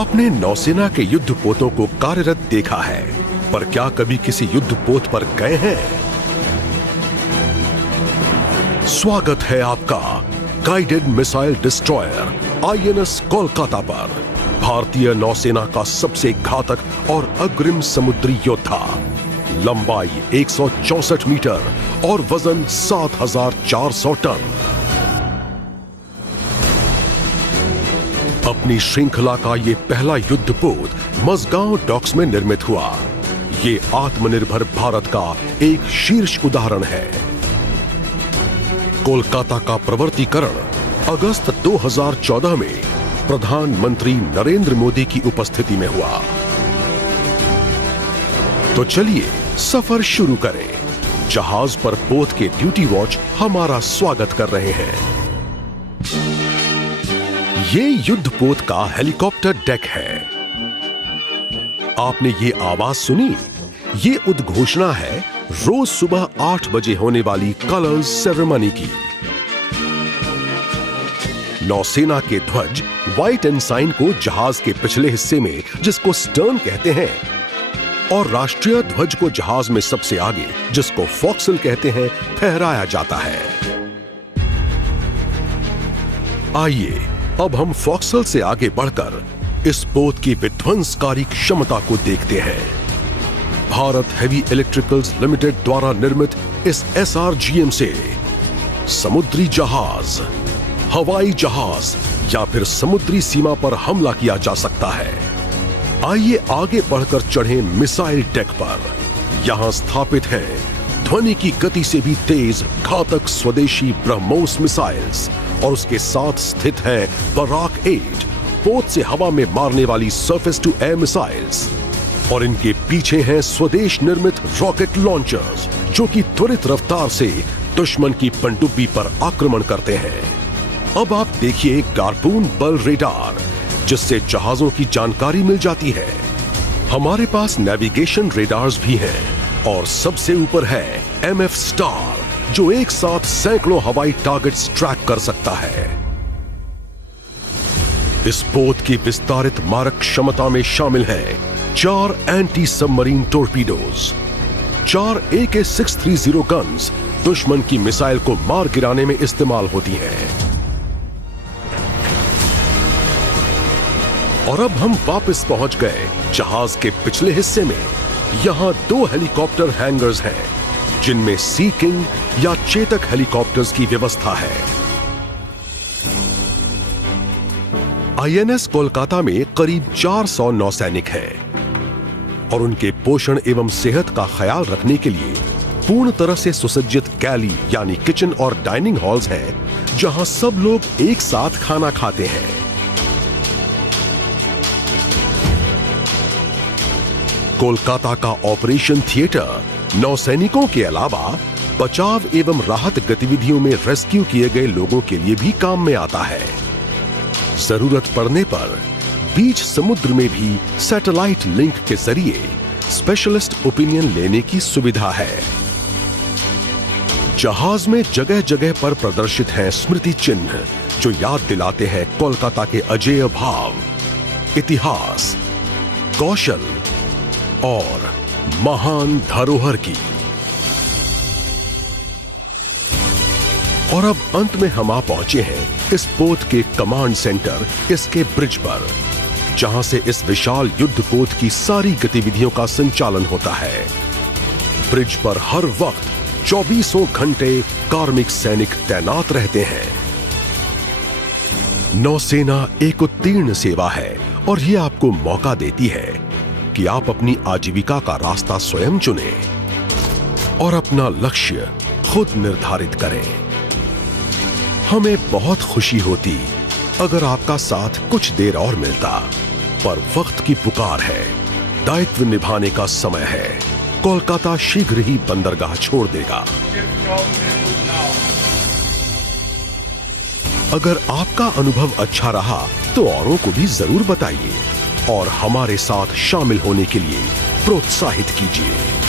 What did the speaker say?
आपने नौसेना के युद्धपोतों को कार्यरत देखा है, पर क्या कभी किसी युद्धपोत पर गए हैं? स्वागत है आपका guided missile destroyer INS Kolkata पर। भारतीय नौसेना का सबसे घातक और अग्रिम समुद्री योद्धा। लंबाई 164 मीटर और वजन 7400 टन। अपनी श्रृंखला का ये पहला युद्धपोत मज़गांव डॉक्स में निर्मित हुआ। ये आत्मनिर्भर भारत का एक शीर्ष उदाहरण है। कोलकाता का प्रवर्तीकरण अगस्त 2014 में प्रधानमंत्री नरेंद्र मोदी की उपस्थिति में हुआ। तो चलिए सफर शुरू करें। जहाज पर पोत के ड्यूटी वॉच हमारा स्वागत कर रहे हैं। ये युद्धपोत का हेलीकॉप्टर डेक है। आपने ये आवाज सुनी? ये उद्घोषणा है रोज सुबह 8 बजे होने वाली कलर्स सेरेमनी की। नौसेना के ध्वज व्हाइट एनसाइन को जहाज के पिछले हिस्से में, जिसको स्टर्न कहते हैं, और राष्ट्रीय ध्वज को जहाज में सबसे आगे, जिसको फोक्सल कहते हैं, फहराया जाता है। आइए अब हम फोक्सल से आगे बढ़कर इस पोत की विध्वंसकारी क्षमता को देखते हैं। भारत हेवी इलेक्ट्रिकल्स लिमिटेड द्वारा निर्मित इस SRGM से समुद्री जहाज, हवाई जहाज या फिर समुद्री सीमा पर हमला किया जा सकता है। आइए आगे बढ़कर चढ़ें मिसाइल डेक पर। यहां स्थापित है ध्वनि की गति से भी तेज घातक स्वदेशी ब्रह्मोस मिसाइल्स, और उसके साथ स्थित है बराक 8 पोत से हवा में मारने वाली सरफेस टू एयर मिसाइल्स, और इनके पीछे हैं स्वदेश निर्मित रॉकेट लॉन्चर्स, जो कि त्वरित रफ्तार से दुश्मन की पनडुब्बी पर आक्रमण करते हैं। अब आप देखिए गार्पून बल रेडार, जिससे जहाजों की जानकारी मिल जाती है। हमारे पास नेविगेशन रेडार्स भी हैं, और सबसे ऊपर है MF स्टार, जो एक साथ सैकड़ों हवाई टारगेट्स ट्रैक कर सकता है। इस पोत की विस्तारित मारक क्षमता में शामिल है 4 एंटी सबमरीन टोरपीडोज, 4 AK-630 गन्स दुश्मन की मिसाइल को मार गिराने में इस्तेमाल होती हैं। और अब हम वापस पहुंच गए जहाज के पिछले हिस्से में। यहां 2 हेलीकॉप्टर हैंगर्स हैं, जिनमें सी किंग या चेतक हेलीकॉप्टर्स की व्यवस्था है। INS कोलकाता में करीब 400 नौसैनिक हैं, और उनके पोषण एवं सेहत का ख्याल रखने के लिए पूर्ण तरह से सुसज्जित गैली यानी किचन और डाइनिंग हॉल्स हैं, जहां सब लोग एक साथ खाना खाते हैं। कोलकाता का ऑपरेशन थिएटर नौसैनिकों के अलावा बचाव एवं राहत गतिविधियों में रेस्क्यू किए गए लोगों के लिए भी काम में आता है। जरूरत पड़ने पर बीच समुद्र में भी सैटेलाइट लिंक के जरिए स्पेशलिस्ट ओपिनियन लेने की सुविधा है। जहाज में जगह जगह पर प्रदर्शित हैं स्मृति चिन्ह, जो याद दिलाते हैं कोलकाता के अजेय भाव, इतिहास, कौशल और महान धरोहर की। और अब अंत में हम आ पहुंचे हैं इस पोत के कमांड सेंटर, इसके ब्रिज पर, जहां से इस विशाल युद्धपोत की सारी गतिविधियों का संचालन होता है। ब्रिज पर हर वक्त 24 घंटे कार्मिक सैनिक तैनात रहते हैं। नौसेना एक उत्तीर्ण सेवा है, और ये आपको मौका देती है कि आप अपनी आजीविका का रास्ता स्वयं चुनें और अपना लक्ष्य खुद निर्धारित करें। हमें बहुत खुशी होती अगर आपका साथ कुछ देर और मिलता, पर वक्त की पुकार है, दायित्व निभाने का समय है। कोलकाता शीघ्र ही बंदरगाह छोड़ देगा। अगर आपका अनुभव अच्छा रहा तो औरों को भी जरूर बताइए, और हमारे साथ शामिल होने के लिए प्रोत्साहित कीजिए।